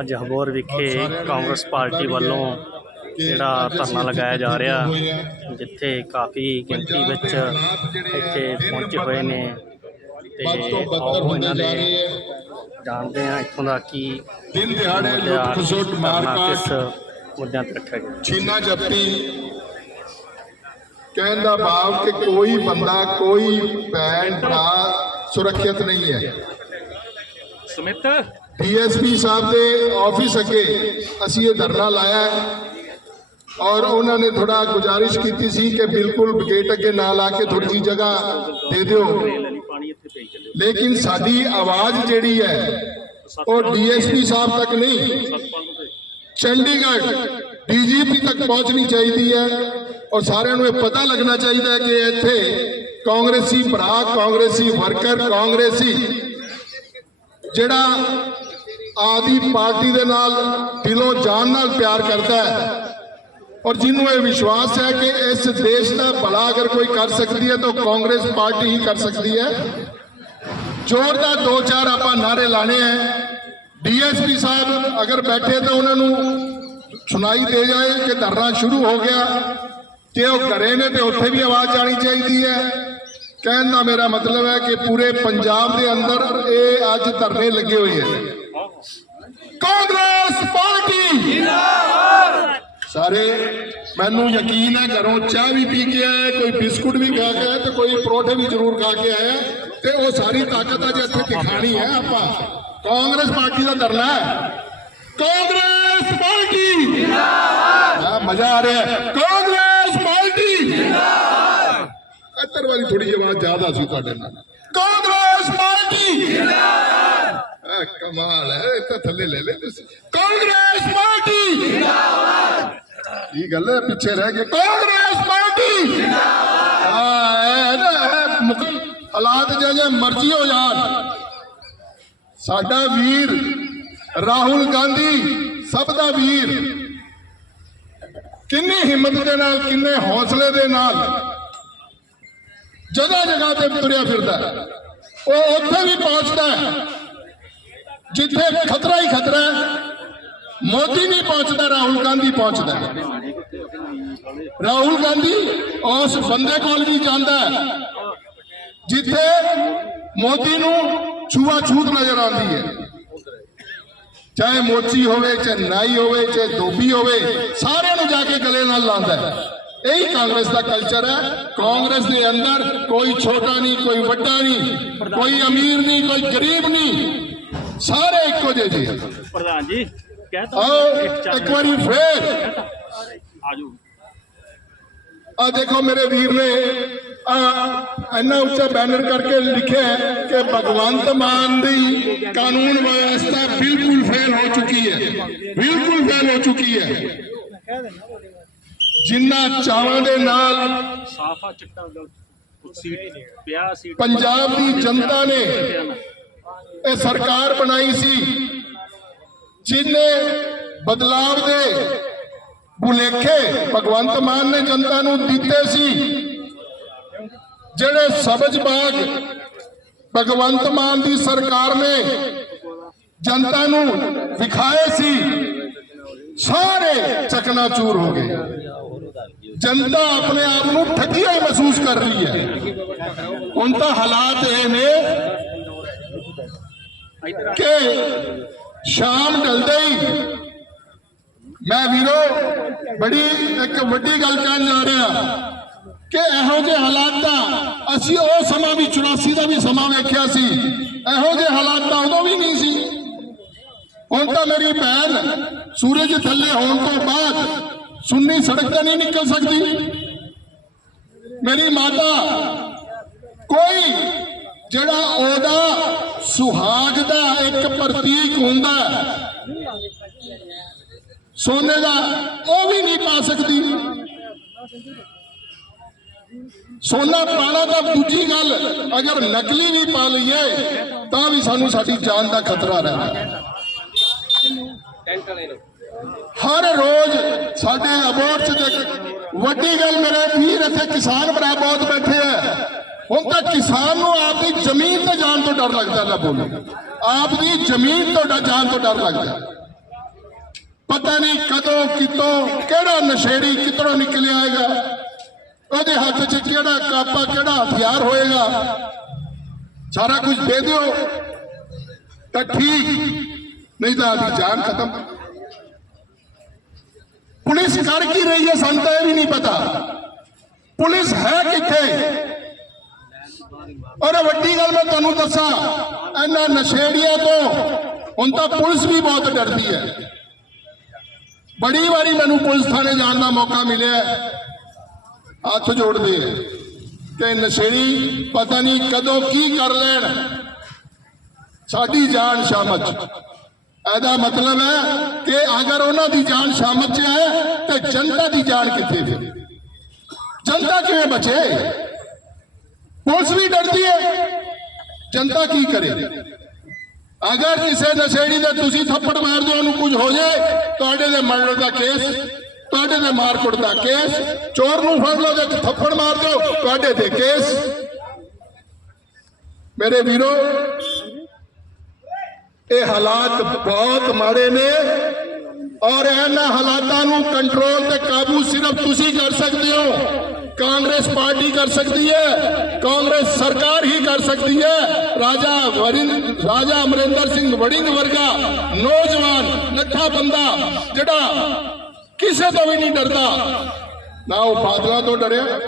ਅੱਜ ਹਬੋਰ ਵਿਖੇ ਕਾਂਗਰਸ ਪਾਰਟੀ ਵੱਲੋਂ ਜਿਹੜਾ ਧਰਨਾ ਲਗਾਇਆ ਜਾ ਰਿਹਾ ਜਿੱਥੇ ਕਾਫੀ ਗਿਣਤੀ ਵਿੱਚ ਇੱਥੇ ਪਹੁੰਚੇ ਹੋਏ ਨੇ ਤੇ ਆਓ ਹੁੰਦੇ ਇਹਨਾਂ ਦੇ ਜਾਣਦੇ ਆ ਇੱਥੋਂ ਦਾ ਕੀ ਦਿਨ ਦਿਹਾੜੇ ਲੁੱਟ ਖਸੁੱਟ ਮਾਰਕਾਟ ਕਿਸ ਮੁੱਦਿਆਂ ਤੇ ਰੱਖਿਆ ਗਿਆ। ਛੀਨਾ ਜਪਤੀ ਕਹਿਣ ਦਾ ਭਾਵ ਕਿ ਕੋਈ ਬੰਦਾ ਕੋਈ ਭੈਣ ਭਰਾ ਸੁਰੱਖਿਅਤ ਨਹੀਂ ਹੈ। ਸੁਮਿਤ ਡੀਐਸਪੀ ਸਾਹਿਬ ਦੇ ਆਫਿਸ ਅੱਗੇ ਅਸੀਂ ਇਹ ਧਰਨਾ ਲਾਇਆ ਹੈ ਔਰ ਉਹਨਾਂ ਨੇ ਥੋੜਾ ਗੁਜ਼ਾਰਿਸ਼ ਕੀਤੀ ਸੀ ਕਿ ਬਿਲਕੁਲ ਗੇਟ ਅੱਗੇ ਨਾ ਲਾ ਕੇ ਥੋੜੀ ਜਿਹੀ ਜਗ੍ਹਾ ਦੇ ਦਿਓ ਪਾਣੀ ਇੱਥੇ ਪਈ ਚੱਲੇ ਲੇਕਿਨ ਸਾਡੀ ਆਵਾਜ਼ ਜਿਹੜੀ ਹੈ ਉਹ ਡੀਐਸਪੀ ਸਾਹਿਬ ਤੱਕ ਨਹੀਂ ਚੰਡੀਗੜ੍ਹ ਡੀਜੀਪੀ ਤੱਕ ਪਹੁੰਚਣੀ ਚਾਹੀਦੀ ਹੈ ਔਰ ਸਾਰਿਆਂ ਨੂੰ ਇਹ ਪਤਾ ਲੱਗਣਾ ਚਾਹੀਦਾ ਹੈ ਕਿ ਇੱਥੇ ਕਾਂਗਰਸੀ ਭਰਾ ਕਾਂਗਰਸੀ ਵਰਕਰ ਕਾਂਗਰਸੀ ਜਿਹੜਾ ਆਦੀ ਪਾਰਟੀ ਦੇ ਨਾਲ ਦਿਲੋਂ ਜਾਨ ਨਾਲ ਪਿਆਰ ਕਰਦਾ ਹੈ। ਔਰ ਜਿਹਨੂੰ ਇਹ ਵਿਸ਼ਵਾਸ ਹੈ ਕਿ ਇਸ ਦੇਸ਼ ਦਾ ਭਲਾ ਅਗਰ ਕੋਈ ਕਰ ਸਕਦੀ ਹੈ, ਤਾਂ ਉਹ ਕਾਂਗਰਸ ਪਾਰਟੀ ਹੀ ਕਰ ਸਕਦੀ ਹੈ। ਜ਼ੋਰਦਾਰ ਦੋ ਚਾਰ ਆਪਾਂ ਨਾਰੇ ਲਾਣੇ ਹੈ। ਡੀਐਸਪੀ ਸਾਹਿਬ ਅਗਰ ਬੈਠੇ ਤਾਂ ਉਹਨਾਂ ਨੂੰ ਸੁਣਾਈ ਦੇ ਜਾਏ ਕਿ ਧਰਨਾ ਸ਼ੁਰੂ ਹੋ ਗਿਆ। ਜੇ ਉਹ ਘਰੇ ਨੇ ਤੇ ਉੱਥੇ ਵੀ ਆਵਾਜ਼ ਜਾਣੀ ਚਾਹੀਦੀ ਹੈ। ਕਹਿਣ ਦਾ ਮੇਰਾ ਮਤਲਬ ਹੈ ਕਿ ਪੂਰੇ ਪੰਜਾਬ ਦੇ ਅੰਦਰ ਇਹ ਅੱਜ ਧਰਨੇ ਲੱਗੇ ਹੋਏ ਹੈ। ਕਾਂਗਰਸ ਪਾਰਟੀ। ਸਾਰੇ, ਮੈਨੂੰ ਯਕੀਨ ਹੈ ਘਰੋਂ ਚਾਹ ਵੀ ਪੀ ਕੇ ਆਇਆ, ਕੋਈ ਬਿਸਕੁਟ ਵੀ ਖਾ ਕੇ ਆਇਆ ਤੇ ਕੋਈ ਪਰੌਠੇ ਵੀ ਜ਼ਰੂਰ ਖਾ ਕੇ ਆਇਆ। ਤੇ ਉਹ ਸਾਰੀ ਤਾਕਤ ਅੱਜ ਇੱਥੇ ਦਿਖਾਣੀ ਹੈ ਆਪਾਂ। ਕਾਂਗਰਸ ਪਾਰਟੀ ਦਾ ਧਰਨਾ ਹੈ। ਕਾਂਗਰਸ ਪਾਰਟੀ। ਜਿੰਦਾਬਾਦ ਮਜ਼ਾ ਆ ਰਿਹਾ ਕਾਂਗਰਸ ਪਾਰਟੀ। ਜਿੰਦਾਬਾਦ ਇੱਧਰ ਵਾਲੀ ਥੋੜੀ ਜਿਹੀ ਆਵਾਜ਼ ਜ਼ਿਆਦਾ ਸੀ ਤੁਹਾਡੇ ਨਾਲ। ਪਾਰਟੀ। ਜਿੰਦਾਬਾਦ ਕਮਾਲ ਹੈ ਇਹ ਤਾਂ ਥੱਲੇ ਲੈ ਲੈ ਤੁਸੀਂ ਕਾਂਗਰਸ ਪਾਰਟੀ। ਕੀ ਗੱਲ ਹੈ ਪਿੱਛੇ ਰਹਿ ਗਏ। ਕਾਂਗਰਸ ਪਾਰਟੀ। ਜਿੰਦਾਬਾਦ ਹਾਂ ਇਹ ਨਾ ਇਹ ਮੁਕ- ਹਾਲਾਤ ਜੇ ਜੇ ਮਰਜ਼ੀ ਹੋ ਜਾਣ। ਸਾਡਾ ਵੀਰ ਰਾਹੁਲ ਗਾਂਧੀ ਸਭ ਦਾ ਵੀਰ। ਕਿੰਨੀ ਹਿੰਮਤ ਦੇ ਨਾਲ ਕਿੰਨੇ ਹੌਸਲੇ ਦੇ ਨਾਲ ਜਗ੍ਹਾ ਜਗ੍ਹਾ ਤੇ ਤੁਰਿਆ ਫਿਰਦਾ ਹੈ। ਉਹ ਉੱਥੇ ਵੀ ਪਹੁੰਚਦਾ ਹੈ, ਜਿੱਥੇ ਖਤਰਾ ਹੀ ਖਤਰਾ ਹੈ। ਮੋਦੀ ਨਹੀਂ ਪਹੁੰਚਦਾ, ਰਾਹੁਲ ਗਾਂਧੀ ਪਹੁੰਚਦਾ ਰਾਹੁਲ ਗਾਂਧੀ ਉਸ ਬੰਦੇ ਕੋਲ ਵੀ ਜਾਂਦਾ ਹੈ, ਜਿੱਥੇ ਮੋਦੀ ਨੂੰ ਛੂਆ ਛੂਤ ਨਜ਼ਰ ਆਉਂਦੀ ਹੈ। ਚਾਹੇ ਮੋਚੀ ਹੋਵੇ, ਚਾਹੇ ਨਾਈ ਹੋਵੇ, ਚਾਹੇ ਦੋਬੀ ਹੋਵੇ, ਸਾਰਿਆਂ ਨੂੰ ਜਾ ਕੇ ਗਲੇ ਨਾਲ ਲਾਉਂਦਾ ਹੈ। ਇਹੀ ਕਾਂਗਰਸ ਦਾ ਕਲਚਰ ਹੈ ਕਾਂਗਰਸ ਦੇ ਅੰਦਰ ਕੋਈ ਛੋਟਾ ਨਹੀਂ ਕੋਈ ਵੱਡਾ ਨਹੀਂ ਕੋਈ ਅਮੀਰ ਨਹੀਂ ਕੋਈ ਗਰੀਬ ਨਹੀਂ ਸਾਰੇ ਇੱਕੋ ਜਿਹੇ ਜੀ ਪ੍ਰਧਾਨ ਜੀ ਕਹਿ ਆਓ ਇੱਕ ਵਾਰੀ ਫੇਰ ਆਜੋ ਆ ਦੇਖੋ ਮੇਰੇ ਵੀਰ ਨੇ ਆ ਇੰਨਾ ਉੱਚਾ ਬੈਨਰ ਕਰਕੇ ਲਿਖਿਆ ਹੈ ਕਿ ਭਗਵੰਤ ਮਾਨ ਦੀ ਕਾਨੂੰਨ ਵਿਵਸਥਾ ਬਿਲਕੁਲ ਫੇਲ ਹੋ ਚੁੱਕੀ ਹੈ ਬਿਲਕੁਲ ਫੇਲ ਹੋ ਚੁੱਕੀ ਹੈ ਜਿੰਨਾ ਚਾਵਾਂ ਦੇ ਨਾਲ ਸਾਫਾ ਚਿੱਟਾ ਸੀਟ ਪਿਆ ਸੀਟ ਪੰਜਾਬ ਦੀ ਜਨਤਾ ਨੇ ਇਹ ਸਰਕਾਰ ਬਣਾਈ ਸੀ ਜਿਨੇ ਬਦਲਾਵ ਦੇ ਬੁਲੇਖੇ ਭਗਵੰਤ ਮਾਨ ਨੇ ਜਨਤਾ ਨੂੰ ਦਿੱਤੇ ਸੀ ਜਿਹੜੇ ਸਬਜ ਬਾਗ ਭਗਵੰਤ ਮਾਨ ਦੀ ਸਰਕਾਰ ਨੇ ਜਨਤਾ ਨੂੰ ਵਿਖਾਏ ਸੀ ਸਾਰੇ ਚਕਨਾਚੂਰ ਹੋ ਗਏ। ਜਨਤਾ ਆਪਣੇ ਆਪ ਨੂੰ ਠੱਗੀ ਹੋਈ ਮਹਿਸੂਸ ਕਰ ਰਹੀ ਹੈ। ਹੁਣ ਤਾਂ ਹਾਲਾਤ ਇਹ ਨੇ ਕਿ ਸ਼ਾਮ ਢਲਦੇ ਹੀ ਮੈਂ ਵੀਰੋ ਬੜੀ ਇੱਕ ਵੱਡੀ ਗੱਲ ਕਹਿਣ ਜਾ ਰਿਹਾ ਕਿ ਇਹੋ ਜਿਹੇ ਹਾਲਾਤ ਹਾਲਾਤਾਂ ਅਸੀਂ ਉਹ ਸਮਾਂ ਵੀ 84 ਦਾ ਵੀ ਸਮਾਂ ਵੇਖਿਆ ਸੀ। ਇਹੋ ਜਿਹੇ ਹਾਲਾਤ ਤਾਂ ਉਦੋਂ ਵੀ ਨਹੀਂ ਸੀ ਹੁਣ ਤਾਂ ਮੇਰੀ ਭੈਣ ਸੂਰਜ ਥੱਲੇ ਹੋਣ ਤੋਂ ਬਾਅਦ ਸੁੰਨੀ ਸੜਕ ਤੇ ਨਹੀਂ ਨਿਕਲ ਸਕਦੀ। ਮੇਰੀ ਮਾਤਾ, ਕੋਈ ਜਿਹੜਾ ਉਹਦਾ ਸੁਹਾਗ ਦਾ ਇੱਕ ਪ੍ਰਤੀਕ ਹੁੰਦਾ ਸੋਨੇ ਦਾ, ਉਹ ਵੀ ਨਹੀਂ ਪਾ ਸਕਦੀ। ਸੋਨਾ ਪਾਣਾ ਤਾਂ ਦੂਜੀ ਗੱਲ, ਅਗਰ ਨਕਲੀ ਵੀ ਪਾ ਲਈਏ, ਤਾਂ ਵੀ ਸਾਨੂੰ ਸਾਡੀ ਜਾਨ ਦਾ ਖਤਰਾ ਰਹਿੰਦਾ। ਹਰ ਰੋਜ਼ ਸਾਡੇ ਅਬੋਰਡ ਚ ਵੱਡੀ ਗੱਲ ਮੇਰੇ ਵੀਰ ਇੱਥੇ ਕਿਸਾਨ ਭਰਾ ਬਹੁਤ ਬੈਠੇ ਆ। ਹੁਣ ਤਾਂ ਕਿਸਾਨ ਨੂੰ ਆਪਦੀ ਜ਼ਮੀਨ ਤੇ ਜਾਣ ਤੋਂ ਡਰ ਲੱਗਦਾ ਨਾ ਬੋਲੇ। ਆਪ ਦੀ ਜ਼ਮੀਨ ਤੋਂ ਡ- ਤੋਂ ਡਰ ਲੱਗਦਾ। ਪਤਾ ਨਹੀਂ ਕਦੋਂ, ਕਿਤੋਂ, ਕਿਹੜਾ ਨਸ਼ੇੜੀ ਕਿੱਧਰੋਂ ਨਿਕਲਿਆ ਆਏਗਾ ਉਹਦੇ ਹੱਥ 'ਚ ਕਿਹੜਾ ਕਾਪਾ, ਕਿਹੜਾ ਹਥਿਆਰ ਹੋਏਗਾ। ਸਾਰਾ ਕੁਝ ਦੇ ਦਿਓ। ਤਾਂ ਠੀਕ। ਨਹੀਂ ਤਾਂ ਆਦੀ ਜਾਨ ਖਤਮ। ਪੁਲਿਸ ਕਰ ਕੀ ਰਹੀ ਹੈ, ਸਾਨੂੰ ਤਾਂ ਇਹ ਵੀ ਨਹੀਂ ਪਤਾ। ਪੁਲਿਸ ਹੈ ਕਿੱਥੇ? ਔਰ ਵੱਡੀ ਗੱਲ ਮੈਂ ਤੁਹਾਨੂੰ ਦੱਸਾਂ, ਇਹਨਾਂ ਨਸ਼ੇੜੀਆਂ ਤੋਂ ਹੁਣ ਤਾਂ ਪੁਲਿਸ ਵੀ ਬਹੁਤ ਡਰਦੀ ਹੈ। ਬੜੀ ਵਾਰੀ ਮੈਨੂੰ ਪੁਲਿਸ ਥਾਣੇ ਜਾਣ ਦਾ ਮੌਕਾ ਮਿਲਿਆ ਹੈ। ਹੱਥ ਜੋੜਦੇ ਹੈ ਕਿ ਨਸ਼ੇੜੀ ਪਤਾ ਨਹੀਂ ਕਦੋਂ ਕੀ ਕਰ ਲੈਣ। ਸਾਡੀ ਜਾਨ ਸ਼ਾਮਤ। ਇਹਦਾ ਮਤਲਬ ਹੈ ਕਿ ਅਗਰ ਉਹਨਾਂ ਦੀ ਜਾਨ ਸ਼ਾਮਤ ਚ ਹੈ ਤੇ ਜਨਤਾ ਦੀ ਜਾਨ ਕਿੱਥੇ ਫਿਰ? ਜਨਤਾ ਕਿਵੇਂ ਬਚੇ? ਪੁਲਿਸ ਵੀ ਡਰਦੀ ਹੈ। ਜਨਤਾ ਕੀ ਕਰੇ? ਅਗਰ ਕਿਸੇ ਨਸ਼ੇੜੀ ਦੇ ਤੁਸੀਂ ਥੱਪੜ ਮਾਰ ਦਿਓ, ਉਹਨੂੰ ਕੁਝ ਹੋ ਜਾਏ ਤੁਹਾਡੇ ਦੇ ਮਰਡਰ ਦਾ ਕੇਸ, ਤੁਹਾਡੇ ਦੇ ਮਾਰਕੁੱਟ ਦਾ ਕੇਸ, ਚੋਰ ਨੂੰ ਫੜ ਲਓ ਤੇ ਥੱਪੜ ਮਾਰ ਦਿਓ, ਤੁਹਾਡੇ ਤੇ ਕੇਸ। ਮੇਰੇ ਵੀਰੋ ਇਹ ਹਾਲਾਤ ਬਹੁਤ ਮਾੜੇ ਨੇ ਔਰ ਇਹਨਾਂ ਹਾਲਾਤਾਂ ਨੂੰ ਕੰਟਰੋਲ ਤੇ ਕਾਬੂ ਸਿਰਫ ਤੁਸੀਂ ਕਰ ਸਕਦੇ ਹੋ। ਕਾਂਗਰਸ ਪਾਰਟੀ ਕਰ ਸਕਦੀ ਹੈ ਕਾਂਗਰਸ ਸਰਕਾਰ ਹੀ ਕਰ ਸਕਦੀ ਹੈ। ਰਾਜਾ ਵਰਿੰਦ ਰਾਜਾ ਅਮਰਿੰਦਰ ਸਿੰਘ ਵੜਿੰਗ ਵਰਗਾ ਨੌਜਵਾਨ ਲੱਖਾ ਬੰਦਾ ਜਿਹੜਾ ਕਿਸੇ ਤੋਂ ਵੀ ਨਹੀਂ ਡਰਦਾ। ਨਾ ਉਹ ਬਾਦਲਾਂ ਤੋਂ ਡਰਿਆ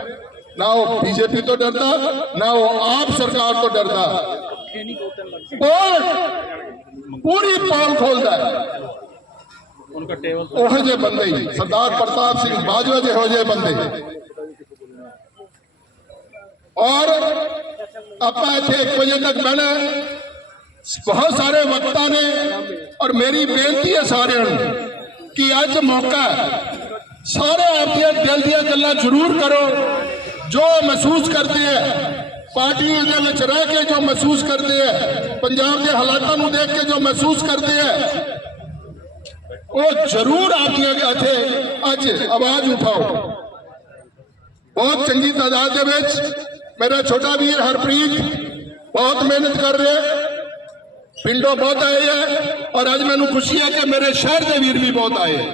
ਨਾ ਉਹ ਬੀਜੇਪੀ ਤੋਂ ਡਰਦਾ ਨਾ ਉਹ ਆਪ ਸਰਕਾਰ ਤੋਂ ਡਰਦਾ। ਔਰ پوری پال کھول دا ہے اوہ جے بندے ہی۔ سردار پرتاپ سنگھ باجوہ جے ہو جے بندے اور اپا ایتھے ایک بجے تک میں نے بہت سارے وقتہ نے اور میری بینتی ہے سارے کہ آج موقع ہے۔ سارے آپ دل دیا گلیں ضرور کرو۔ جو محسوس کرتے ہیں۔ ਦੇ ਵਿੱਚ ਰਹਿ ਕੇ ਜੋ ਮਹਿਸੂਸ ਕਰਦੇ ਹੈ ਪੰਜਾਬ ਦੇ ਹਾਲਾਤਾਂ ਨੂੰ ਦੇਖ ਕੇ ਜੋ ਮਹਿਸੂਸ ਕਰਦੇ ਹੈ ਉਹ ਜ਼ਰੂਰ ਆਪਣੀਆਂ ਇੱਥੇ ਅੱਜ ਆਵਾਜ਼ ਉਠਾਓ ਬਹੁਤ ਚੰਗੀ ਤਾਦਾਦ ਦੇ ਵਿੱਚ ਮੇਰਾ ਛੋਟਾ ਵੀਰ ਹਰਪ੍ਰੀਤ ਬਹੁਤ ਮਿਹਨਤ ਕਰ ਰਿਹਾ ਹੈ ਪਿੰਡੋਂ ਬਹੁਤ ਆਏ ਹੈ ਔਰ ਅੱਜ ਮੈਨੂੰ ਖੁਸ਼ੀ ਹੈ ਕਿ ਮੇਰੇ ਸ਼ਹਿਰ ਦੇ ਵੀਰ ਵੀ ਬਹੁਤ ਆਏ ਹੈ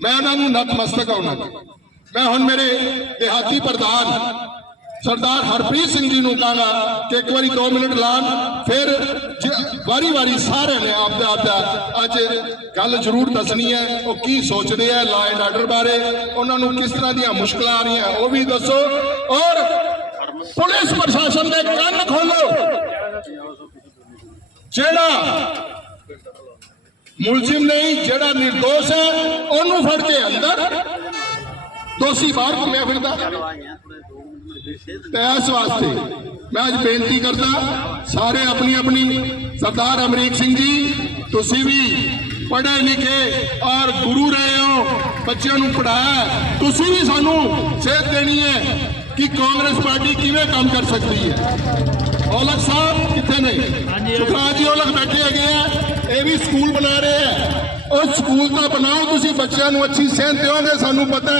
ਮੈਂ ਉਹਨਾਂ ਨੂੰ ਨਤਮਸਤਕ ਹਾਂ ਉਹਨਾਂ ਦੇ ਮੈਂ ਹੁਣ ਮੇਰੇ ਦਿਹਾਤੀ ਪ੍ਰਧਾਨ ਸਰਦਾਰ ਹਰਪ੍ਰੀਤ ਸਿੰਘ ਜੀ ਨੂੰ ਕਹਾਂਗਾ ਕਿ ਇੱਕ ਵਾਰੀ 2 ਮਿੰਟ ਲਾਣ, ਫਿਰ ਵਾਰੀ ਵਾਰੀ ਸਾਰਿਆਂ ਨੇ ਆਪਦਾ ਆਪਦਾ ਅੱਜ ਗੱਲ ਜ਼ਰੂਰ ਦੱਸਣੀ ਹੈ, ਉਹ ਕੀ ਸੋਚਦੇ ਆ ਲਾ ਐਂਡ ਆਰਡਰ ਬਾਰੇ, ਉਹਨਾਂ ਨੂੰ ਕਿਸ ਤਰ੍ਹਾਂ ਦੀਆਂ ਮੁਸ਼ਕਲਾਂ ਆ ਰਹੀਆਂ, ਉਹ ਵੀ ਦੱਸੋ, ਔਰ ਪੁਲਿਸ ਪ੍ਰਸ਼ਾਸਨ ਦੇ ਕੰਨ ਖੋਲੋ। ਜਿਹੜਾ ਮੁਲਜ਼ਮ ਨਹੀਂ, ਜਿਹੜਾ ਨਿਰਦੋਸ਼ ਹੈ, ਉਹਨੂੰ ਫੜ ਕੇ ਅੰਦਰ। ਦੋਸ਼ੀ ਬਾਹਰ ਘੁੰਮਿਆ ਫਿਰਦਾ। ਇਸ ਵਾਸਤੇ ਮੈਂ ਅੱਜ ਬੇਨਤੀ ਕਰਦਾ ਸਾਰੇ ਆਪਣੀ ਆਪਣੀ ਸਰਦਾਰ ਅਮਰੀਕ ਸਿੰਘ ਜੀ ਤੁਸੀਂ ਵੀ ਪੜ੍ਹੇ ਲਿਖੇ ਔਰ ਗੁਰੂ ਰਹੇ ਹੋ ਬੱਚਿਆਂ ਨੂੰ ਪੜਾਇਆ ਤੁਸੀਂ ਵੀ ਸਾਨੂੰ ਸੇਧ ਦੇਣੀ ਹੈ ਕਿ ਕਾਂਗਰਸ ਪਾਰਟੀ ਕਿਵੇਂ ਕੰਮ ਕਰ ਸਕਦੀ ਹੈ। ਔਲਖ ਸਾਹਿਬ ਕਿੱਥੇ ਨੇ? ਸੁਖਰਾਜ ਜੀ ਔਲਖ ਬੈਠੇ ਹੈਗੇ ਆ ਇਹ ਵੀ ਸਕੂਲ ਬਣਾ ਰਹੇ ਆ ਉਹ ਸਕੂਲ ਤਾਂ ਬਣਾਓ, ਤੁਸੀਂ ਬੱਚਿਆਂ ਨੂੰ ਅੱਛੀ ਸੇਧ ਦਿਓਗੇ, ਸਾਨੂੰ ਪਤਾ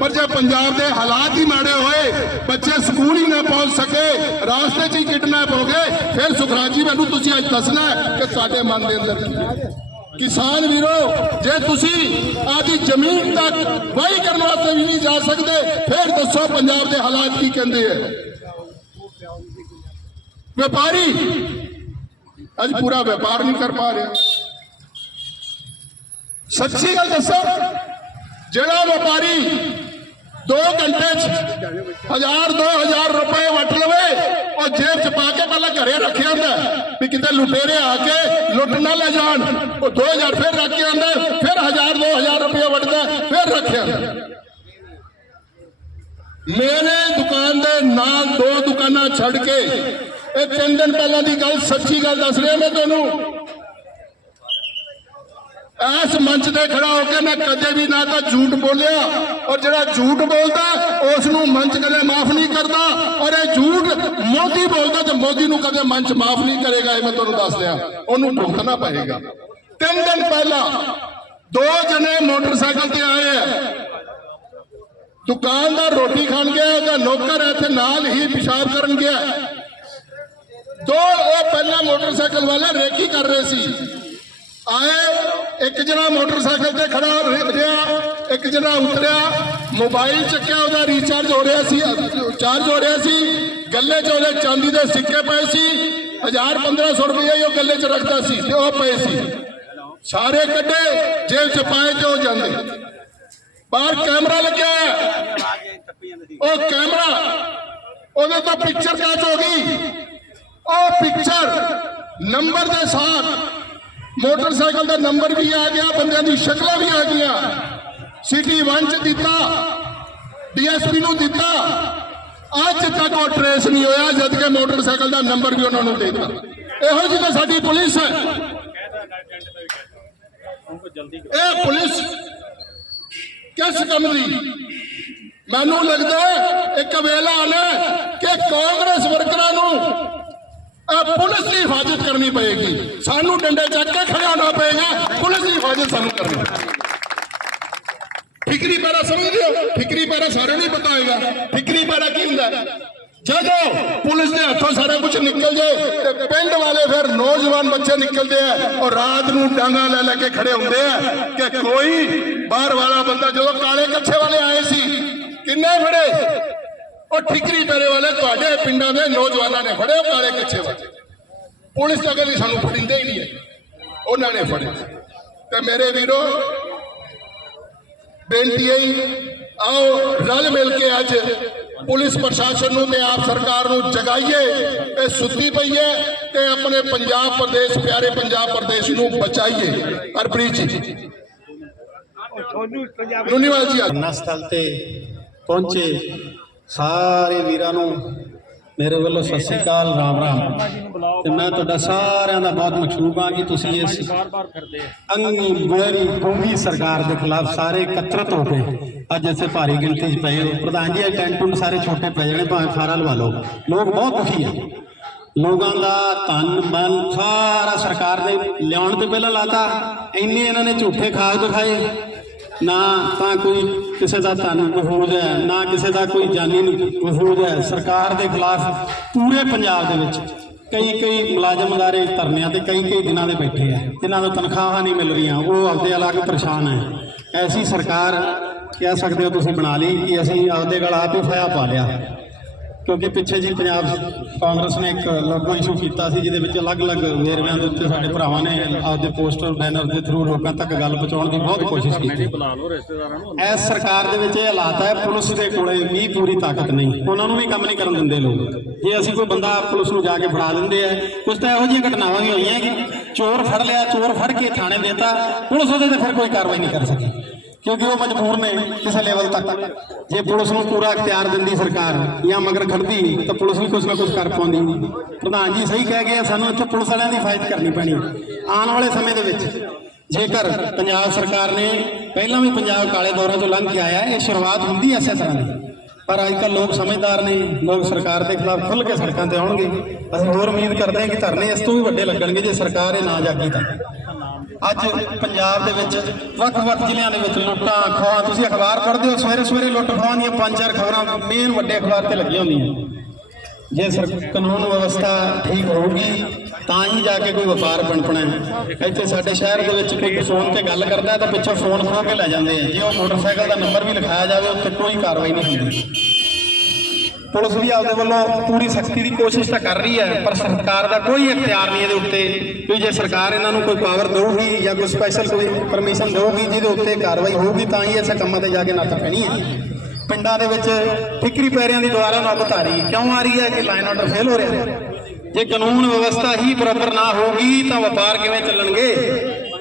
ਪਰ ਜੇ ਪੰਜਾਬ ਦੇ ਹਾਲਾਤ ਹੀ ਮਾੜੇ ਹੋਏ, ਬੱਚੇ ਸਕੂਲ ਹੀ ਨਾ ਪਹੁੰਚ ਸਕੇ, ਰਾਸਤੇ 'ਚ ਹੀ ਕਿਡਨੈਪ ਹੋ ਗਏ ਫਿਰ ਸੁਖਰਾਜ ਜੀ, ਮੈਨੂੰ ਤੁਸੀਂ ਅੱਜ ਦੱਸਣਾ ਕਿ ਸਾਡੇ ਮਨ ਦੇ ਅੰਦਰ ਕੀ ਹੈ। ਕਿਸਾਨ ਵੀਰੋ, ਜੇ ਤੁਸੀਂ ਆਦੀ ਜ਼ਮੀਨ ਤੱਕ ਵਾਹੀ ਕਰਨ ਵਾਸਤੇ ਵੀ ਨਹੀਂ ਜਾ ਸਕਦੇ, ਫਿਰ ਦੱਸੋ ਪੰਜਾਬ ਦੇ ਹਾਲਾਤ ਕੀ ਕਹਿੰਦੇ ਆ ਵਪਾਰੀ, ਅੱਜ ਪੂਰਾ ਵਪਾਰ ਨਹੀਂ ਕਰ ਪਾ ਰਿਹਾ। ਸੱਚੀ ਗੱਲ ਦੱਸੋ, ਜਿਹੜਾ ਵਪਾਰੀ 2 ਘੰਟੇ ਚ ਹਜ਼ਾਰ 2000 ਰੁਪਏ ਵਟ ਲਵੇ, ਉਹ ਜੇਬ ਚ ਪਾ ਕੇ ਪਹਿਲਾਂ ਘਰੇ ਰੱਖਿਆ ਹੁੰਦਾ ਵੀ ਕਿਤੇ ਲੁਟੇਰੇ ਆ ਕੇ ਲੁੱਟ ਨਾ ਲੈ ਜਾਣ। ਉਹ 2000 ਫਿਰ ਰੱਖ ਕੇ ਆਉਂਦਾ ਫਿਰ 1000 2000 ਰੁਪਏ ਵਟਦਾ ਫਿਰ ਰੱਖਿਆ ਮੇਰੇ ਦੁਕਾਨ ਦੇ ਨਾਲ ਦੋ ਦੁਕਾਨਾਂ ਛੱਡ ਕੇ, ਇਹ ਤਿੰਨ ਦਿਨ ਪਹਿਲਾਂ ਦੀ ਗੱਲ ਸੱਚੀ ਗੱਲ ਦੱਸ ਰਿਹਾ ਮੈਂ ਤੁਹਾਨੂੰ। ਇਸ ਮੰਚ ਤੇ ਖੜਾ ਹੋ ਕੇ ਮੈਂ ਕਦੇ ਵੀ ਨਾ ਤਾਂ ਝੂਠ ਬੋਲਿਆ। ਔਰ ਜਿਹੜਾ ਝੂਠ ਬੋਲਦਾ ਉਸ ਨੂੰ ਮੰਚ ਕਦੇ ਮਾਫ ਨਹੀਂ ਕਰਦਾ। ਔਰ ਇਹ ਝੂਠ ਮੋਦੀ ਬੋਲਦਾ ਤੇ ਮੋਦੀ ਨੂੰ ਕਦੇ ਮੰਚ ਮਾਫ ਨਹੀਂ ਕਰੇਗਾ, ਇਹ ਮੈਂ ਤੁਹਾਨੂੰ ਦੱਸ ਰਿਹਾ। ਉਹਨੂੰ ਭੁਗਤਣਾ ਪਏਗਾ। ਤਿੰਨ ਦਿਨ ਪਹਿਲਾਂ ਦੋ ਜਣੇ ਮੋਟਰਸਾਈਕਲ ਤੇ ਆਏ ਆ। ਦੁਕਾਨਦਾਰ ਰੋਟੀ ਖਾਣ ਗਿਆ ਉਹਦਾ ਨੌਕਰ ਇੱਥੇ ਨਾਲ ਹੀ ਪਿਸ਼ਾਬ ਕਰਨ ਗਿਆ। ਦੋ ਉਹ ਪਹਿਲਾਂ ਮੋਟਰਸਾਈਕਲ ਵਾਲੇ ਰੇਕੀ ਕਰ ਰਹੇ ਸੀ। ਆਏ, ਇੱਕ ਜਣਾ ਮੋਟਰਸਾਈਕਲ ਤੇ ਖੜਾ ਰਿਹਾ, ਇੱਕ ਜਣਾ ਉਤਰਿਆ। ਮੋਬਾਈਲ ਚੱਕਿਆ, ਉਹਦਾ ਰੀਚਾਰਜ ਹੋ ਰਿਹਾ ਸੀ, ਚਾਰਜ ਹੋ ਰਿਹਾ ਸੀ। ਗੱਲੇ 'ਚ ਉਹਦੇ ਚਾਂਦੀ ਦੇ ਸਿੱਕੇ ਪਏ ਸੀ। 1000 1500 ਰੁਪਏ ਉਹ ਗੱਲੇ 'ਚ ਰੱਖਦਾ ਸੀ ਤੇ ਉਹ ਪਏ ਸੀ। ਸਾਰੇ ਕੱਢੇ ਜੇਬ 'ਚ ਪਾਏ ਤੇ ਉਹ ਜਾਂਦੇ। ਬਾਹਰ ਕੈਮਰਾ ਲੱਗਿਆ ਉਹ ਕੈਮਰਾ, ਉਹਦੇ ਤੋਂ ਪਿਕਚਰ ਕੈਚ ਹੋ ਗਈ। ਉਹ ਪਿਕਚਰ ਨੰਬਰ ਦੇ ਸਾਥ ਮੋਟਰਸਾਈਕਲ ਦਾ ਨੰਬਰ ਵੀ ਆ ਗਿਆ, ਬੰਦਿਆਂ ਦੀ ਸ਼ਕਲਾਂ ਵੀ ਆ ਗਈਆਂ। ਸਿਟੀ 1 ਚ ਦਿੱਤਾ ਡੀਐਸਪੀ ਨੂੰ ਦਿੱਤਾ। ਅੱਜ ਤੱਕ ਉਹ ਟਰੇਸ ਨਹੀਂ ਹੋਇਆ, ਜਦ ਕਿ ਮੋਟਰਸਾਈਕਲ ਦਾ ਨੰਬਰ ਵੀ ਉਹਨਾਂ ਨੂੰ ਦੇ ਦਿੱਤਾ। ਇਹੋ ਜਿਹੀ ਤਾਂ ਸਾਡੀ ਪੁਲਿਸ ਹੈ। ਇਹ ਪੁਲਿਸ ਕਿਸ ਕੰਮ ਦੀ? ਮੈਨੂੰ ਲੱਗਦਾ ਇੱਕ ਵੇਲਾ ਆਣਾ ਕਿ ਕਾਂਗਰਸ ਵਰਕਰਾਂ ਨੂੰ ਇਹ ਪੁਲਿਸ ਦੀ ਹਿਫਾਜ਼ਤ ਕਰਨੀ ਪਏਗੀ। ਸਾਨੂੰ ਡੰਡੇ ਚੱਕ ਕੇ ਖੜਿਆ ਹੋਣਾ ਪਏਗਾ। ਪੁਲਿਸ ਦੀ ਹਿਫਾਜ਼ਤ ਸਾਨੂੰ ਕਰਨੀ ਫਿਕਰੀ ਪੈਰਾ ਸਮਝਦੇ ਹੋ? ਫਿਕਰੀ ਪੈਰਾ ਸਾਰਿਆਂ ਨੂੰ ਪਤਾ ਹੋਏਗਾ। ਫਿਕਰੀ ਪੈਰਾ ਕੀ ਹੁੰਦਾ? ਜਦੋਂ ਪੁਲਿਸ ਦੇ ਹੱਥੋਂ ਸਾਰਾ ਕੁਝ ਨਿਕਲ ਜਾਏ ਤੇ ਪਿੰਡ ਵਾਲੇ ਫਿਰ ਨੌਜਵਾਨ ਬੱਚੇ ਨਿਕਲਦੇ ਆ ਔਰ ਰਾਤ ਨੂੰ ਡਾਂਗਾ ਲੈ ਲੈ ਕੇ ਖੜੇ ਹੁੰਦੇ ਆ ਕਿ ਕੋਈ ਬਾਹਰ ਵਾਲਾ ਬੰਦਾ ਜਦੋਂ ਕਾਲੇ ਕੱਛੇ ਵਾਲੇ ਆਏ ਸੀ, ਕਿੰਨੇ ਫੜੇ? ਉਹ ਠਿਕਰੀ ਪੈਰੇ ਵਾਲੇ ਤੁਹਾਡੇ ਪਿੰਡਾਂ ਦੇ ਨੌਜਵਾਨਾਂ ਨੇ ਫੜੇ ਕਾਲੇ ਕੱਛੇ ਵਾਲੇ। ਪੁਲਿਸ ਤਾਂ ਕਦੀ ਸਾਨੂੰ ਫੜਿੰਦੇ ਹੀ ਨਹੀਂ ਹੈ। ਉਹਨਾਂ ਨੇ ਫੜੇ। ਤੇ ਮੇਰੇ ਵੀਰੋ ਬੇਨਤੀ ਹੈ ਆਓ ਰਲ ਮਿਲ ਕੇ ਅੱਜ ਪੁਲਿਸ ਪ੍ਰਸ਼ਾਸਨ ਨੂੰ ਤੇ ਆਪ ਸਰਕਾਰ ਨੂੰ ਜਗਾਈਏ। ਇਹ ਸੁੱਤੀ ਪਈ ਹੈ ਤੇ ਆਪਣੇ ਪੰਜਾਬ ਪ੍ਰਦੇਸ਼ ਪਿਆਰੇ ਪੰਜਾਬ ਪ੍ਰਦੇਸ਼ ਨੂੰ ਬਚਾਈਏ। ਹਰਪ੍ਰੀਤ ਜੀ। ਯੂਨੀਵਰਸਿਟੀ ਜੀ ਧਰਨਾ ਸਥਲ ਤੇ ਪਹੁੰਚੇ। ਸਾਰੇ ਵੀਰਾਂ ਨੂੰ ਮੇਰੇ ਵੱਲੋਂ ਸਤਿ ਸ੍ਰੀ ਅਕਾਲ, ਰਾਮ ਰਾਮ। ਤੇ ਮੈਂ ਤੁਹਾਡਾ ਸਾਰਿਆਂ ਦਾ ਬਹੁਤ ਮਸ਼ਹੂਰ ਹਾਂ ਕਿ ਤੁਸੀਂ ਇਸ ਅੰਨੀ ਬੇਰੀ ਗੂੰਗੀ ਸਰਕਾਰ ਦੇ ਖਿਲਾਫ ਸਾਰੇ ਇਕੱਤਰਤ ਹੋ ਕੇ ਅੱਜ ਇੱਥੇ ਭਾਰੀ ਗਿਣਤੀ 'ਚ ਪਏ ਹੋ। ਪ੍ਰਧਾਨ ਜੀ, ਇਹ ਟੈਂਟ ਸਾਰੇ ਛੋਟੇ ਪੈ ਜਾਣੇ ਭਾਵੇਂ ਫਾਰਾ ਲਵਾ ਲਓ। ਲੋਕ ਬਹੁਤ ਦੁਖੀ ਆ। ਲੋਕਾਂ ਦਾ ਧਨ, ਮਨ ਸਾਰਾ ਸਰਕਾਰ ਦੇ ਲਿਆਉਣ ਤੋਂ ਪਹਿਲਾਂ ਲਾਤਾ। ਇੰਨੇ ਇਹਨਾਂ ਨੇ ਝੂਠੇ ਖਾਦ ਦਿਖਾਏ। ਨਾ ਤਾਂ ਕੋਈ ਕਿਸੇ ਦਾ ਧਨ ਮਹੂਜ ਹੈ, ਨਾ ਕਿਸੇ ਦਾ ਕੋਈ ਜਾਨੀ ਮਹਿਫੂਜ਼ ਹੈ। ਸਰਕਾਰ ਦੇ ਖਿਲਾਫ ਪੂਰੇ ਪੰਜਾਬ ਦੇ ਵਿੱਚ ਕਈ ਕਈ ਮੁਲਾਜ਼ਮ ਅਦਾਰੇ ਧਰਨਿਆਂ ਤੇ ਕਈ ਕਈ ਦਿਨਾਂ ਦੇ ਬੈਠੇ ਆ। ਜਿਨ੍ਹਾਂ ਨੂੰ ਤਨਖਾਹਾਂ ਨਹੀਂ ਮਿਲ ਰਹੀਆਂ, ਉਹ ਆਪਦੇ ਅਲੱਗ ਪਰੇਸ਼ਾਨ ਹੈ। ਐਸੀ ਸਰਕਾਰ ਕਹਿ ਸਕਦੇ ਹੋ ਤੁਸੀਂ ਬਣਾ ਲਈ ਕਿ ਅਸੀਂ ਆਪਦੇ ਗਲ ਆਪ ਹੀ ਫਾਇਆ ਪਾ ਲਿਆ। ਕਿਉਂਕਿ ਪਿੱਛੇ ਜੀ ਪੰਜਾਬ ਕਾਂਗਰਸ ਨੇ ਇੱਕ ਲੋਗੋ ਇਸ਼ੂ ਕੀਤਾ ਸੀ ਜਿਹਦੇ ਵਿੱਚ ਅਲੱਗ-ਅਲੱਗ ਵੇਰਵਿਆਂ ਦੇ ਉੱਤੇ ਸਾਡੇ ਭਰਾਵਾਂ ਨੇ ਆਪਦੇ ਪੋਸਟਰ ਬੈਨਰ ਦੇ ਥਰੂ ਲੋਕਾਂ ਤੱਕ ਗੱਲ ਪਹੁੰਚਾਉਣ ਦੀ ਬਹੁਤ ਕੋਸ਼ਿਸ਼ ਕੀਤੀ। ਇਸ ਸਰਕਾਰ ਦੇ ਵਿੱਚ ਇਹ ਹਾਲਾਤ ਹੈ ਪੁਲਿਸ ਦੇ ਕੋਲੇ ਵੀ ਪੂਰੀ ਤਾਕਤ ਨਹੀਂ। ਉਹਨਾਂ ਨੂੰ ਵੀ ਕੰਮ ਨਹੀਂ ਕਰਨ ਦਿੰਦੇ ਲੋਕ। ਜੇ ਅਸੀਂ ਕੋਈ ਬੰਦਾ ਪੁਲਿਸ ਨੂੰ ਜਾ ਕੇ ਫੜਾ ਦਿੰਦੇ ਆ ਕੁਝ ਤਾਂ ਇਹੋ ਜਿਹੀਆਂ ਘਟਨਾਵਾਂ ਵੀ ਹੋਈਆਂ ਕਿ ਚੋਰ ਫੜ ਲਿਆ ਚੋਰ ਫੜ ਕੇ ਥਾਣੇ ਦੇਤਾ ਪੁਲਿਸ ਉਹਦੇ ਤੇ ਫਿਰ ਕੋਈ ਕਾਰਵਾਈ ਨਹੀਂ ਕਰ ਸਕੀ। ਕਿਉਂਕਿ ਉਹ ਮਜਬੂਰ ਨੇ ਕਿਸੇ ਲੈਵਲ ਤੱਕ। ਜੇ ਪੁਲਿਸ ਨੂੰ ਪੂਰਾ ਇਖਤਿਆਰ ਦਿੰਦੀ ਸਰਕਾਰ ਜਾਂ ਮਗਰ ਖੜਦੀ ਤਾਂ ਪੁਲਿਸ ਵੀ ਕੁਝ ਨਾ ਕੁਝ ਕਰ ਪਾਉਂਦੀ। ਪ੍ਰਧਾਨ ਜੀ ਸਹੀ ਕਹਿ ਗਏ ਸਾਨੂੰ ਇੱਥੇ ਪੁਲਿਸ ਵਾਲਿਆਂ ਦੀ ਫਾਇਦ ਕਰਨੀ ਪੈਣੀ। ਆਉਣ ਵਾਲੇ ਸਮੇਂ ਦੇ ਵਿੱਚ ਜੇਕਰ ਪੰਜਾਬ ਸਰਕਾਰ ਨੇ ਪਹਿਲਾਂ ਵੀ ਪੰਜਾਬ ਕਾਲੇ ਦੌਰਾਂ ਤੋਂ ਲੰਘ ਕੇ ਆਇਆ, ਇਹ ਸ਼ੁਰੂਆਤ ਹੁੰਦੀ ਐ ਇਸੇ ਤਰ੍ਹਾਂ ਦੀ। ਪਰ ਅੱਜ ਕੱਲ੍ਹ ਲੋਕ ਸਮਝਦਾਰ ਨੇ, ਲੋਕ ਸਰਕਾਰ ਦੇ ਖਿਲਾਫ ਖੁੱਲ੍ਹ ਕੇ ਸੜਕਾਂ ਤੇ ਆਉਣਗੇ। ਅਸੀਂ ਹੋਰ ਉਮੀਦ ਕਰਦੇ ਹਾਂ ਕਿ ਧਰਨੇ ਇਸ ਤੋਂ ਵੀ ਵੱਡੇ ਲੱਗਣਗੇ, ਜੇ ਸਰਕਾਰ ਇਹ ਨਾ ਜਾਗੀ ਤਾਂ। ਅੱਜ ਪੰਜਾਬ ਦੇ ਵਿੱਚ ਵੱਖ-ਵੱਖ ਜ਼ਿਲ੍ਹਿਆਂ ਦੇ ਵਿੱਚ ਲੁੱਟਾਂ, ਖੋਹਾਂ, ਤੁਸੀਂ ਅਖਬਾਰ ਪੜ੍ਹਦੇ ਹੋ ਸਵੇਰੇ ਸਵੇਰੇ ਲੁੱਟ ਖੋਹਾਂ ਦੀਆਂ ਪੰਜ ਚਾਰ ਖਬਰਾਂ ਮੇਨ ਵੱਡੇ ਅਖਬਾਰ ਤੇ ਲੱਗੀਆਂ ਹੁੰਦੀਆਂ। ਜੇ ਸਰ ਕਾਨੂੰਨ ਵਿਵਸਥਾ ਠੀਕ ਹੋਊਗੀ, ਤਾਂ ਹੀ ਜਾ ਕੇ ਕੋਈ ਵਪਾਰ ਬਣਪਣਾ ਹੈ। ਇੱਥੇ ਸਾਡੇ ਸ਼ਹਿਰ ਦੇ ਵਿੱਚ ਕੋਈ ਫੋਨ ਤੇ ਗੱਲ ਕਰਦਾ ਤਾਂ ਪਿੱਛੋਂ ਫੋਨ ਖੋ ਕੇ ਲੈ ਜਾਂਦੇ ਆ। ਜੇ ਉਹ ਮੋਟਰਸਾਈਕਲ ਦਾ ਨੰਬਰ ਵੀ ਲਿਖਾਇਆ ਜਾਵੇ, ਉੱਤੇ ਕੋਈ ਕਾਰਵਾਈ ਨਹੀਂ ਹੁੰਦੀ। ਪੁਲਿਸ ਵੀ ਆਪਦੇ ਵੱਲੋਂ ਪੂਰੀ ਸਖਤੀ ਦੀ ਕੋਸ਼ਿਸ਼ ਤਾਂ ਕਰ ਰਹੀ ਹੈ, ਪਰ ਸਰਕਾਰ ਦਾ ਕੋਈ ਇਖਤਿਆਰ ਨਹੀਂ ਇਹਦੇ ਉੱਤੇ ਵੀ ਜੇ ਸਰਕਾਰ ਇਹਨਾਂ ਨੂੰ ਕੋਈ ਪਾਵਰ ਦੇਊਗੀ ਜਾਂ ਕੋਈ ਸਪੈਸ਼ਲ ਕੋਈ ਪਰਮਿਸ਼ਨ ਦੇਊਗੀ ਜਿਹਦੇ ਉੱਤੇ ਕਾਰਵਾਈ ਹੋਊਗੀ, ਤਾਂ ਹੀ ਐਸੇ ਕੰਮਾਂ ਤੇ ਜਾ ਕੇ ਨੱਥ ਪੈਣੀ ਹੈ। ਪਿੰਡਾਂ ਦੇ ਵਿੱਚ ਫਿਕਰੀ ਪੈਰਿਆਂ ਦੀ ਦੁਆਰਾ ਨੱਥ ਧਾਰੀ ਕਿਉਂ ਆ ਰਹੀ ਹੈ ਕਿ ਲਾਈਨ ਆਰਡਰ ਫੇਲ ਹੋ ਰਿਹਾ ਜੇ ਕਾਨੂੰਨ ਵਿਵਸਥਾ ਹੀ ਬਰਾਬਰ ਨਾ ਹੋਊਗੀ, ਤਾਂ ਵਪਾਰ ਕਿਵੇਂ ਚੱਲਣਗੇ?